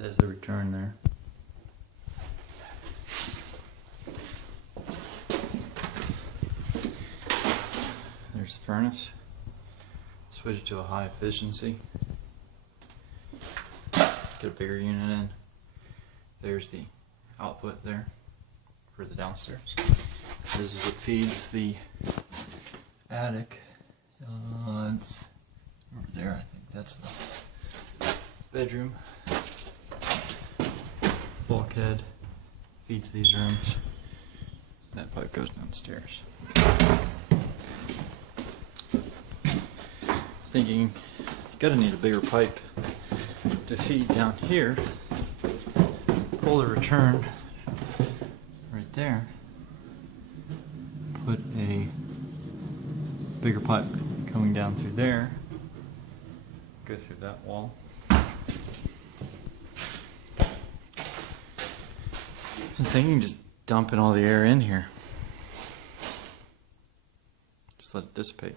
There's the return there. There's the furnace. Switch it to a high efficiency. Get a bigger unit in. There's the output there for the downstairs. This is what feeds the attic. It's over there, I think. That's the bedroom. Bulkhead feeds these rooms. That pipe goes downstairs. Thinking you gotta need a bigger pipe to feed down here. Pull the return right there. Put a bigger pipe coming down through there. Go through that wall. I'm thinking just dumping all the air in here. Just let it dissipate.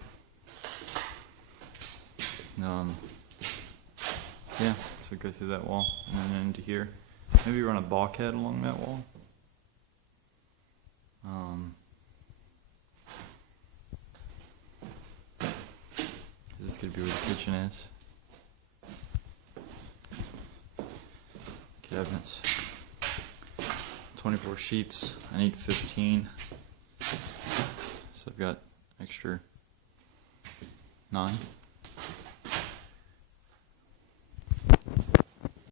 Yeah, so go through that wall and then into here. Maybe run a bulkhead along that wall. This is going to be where the kitchen is. Cabinets. 24 sheets. I need 15. So I've got extra 9.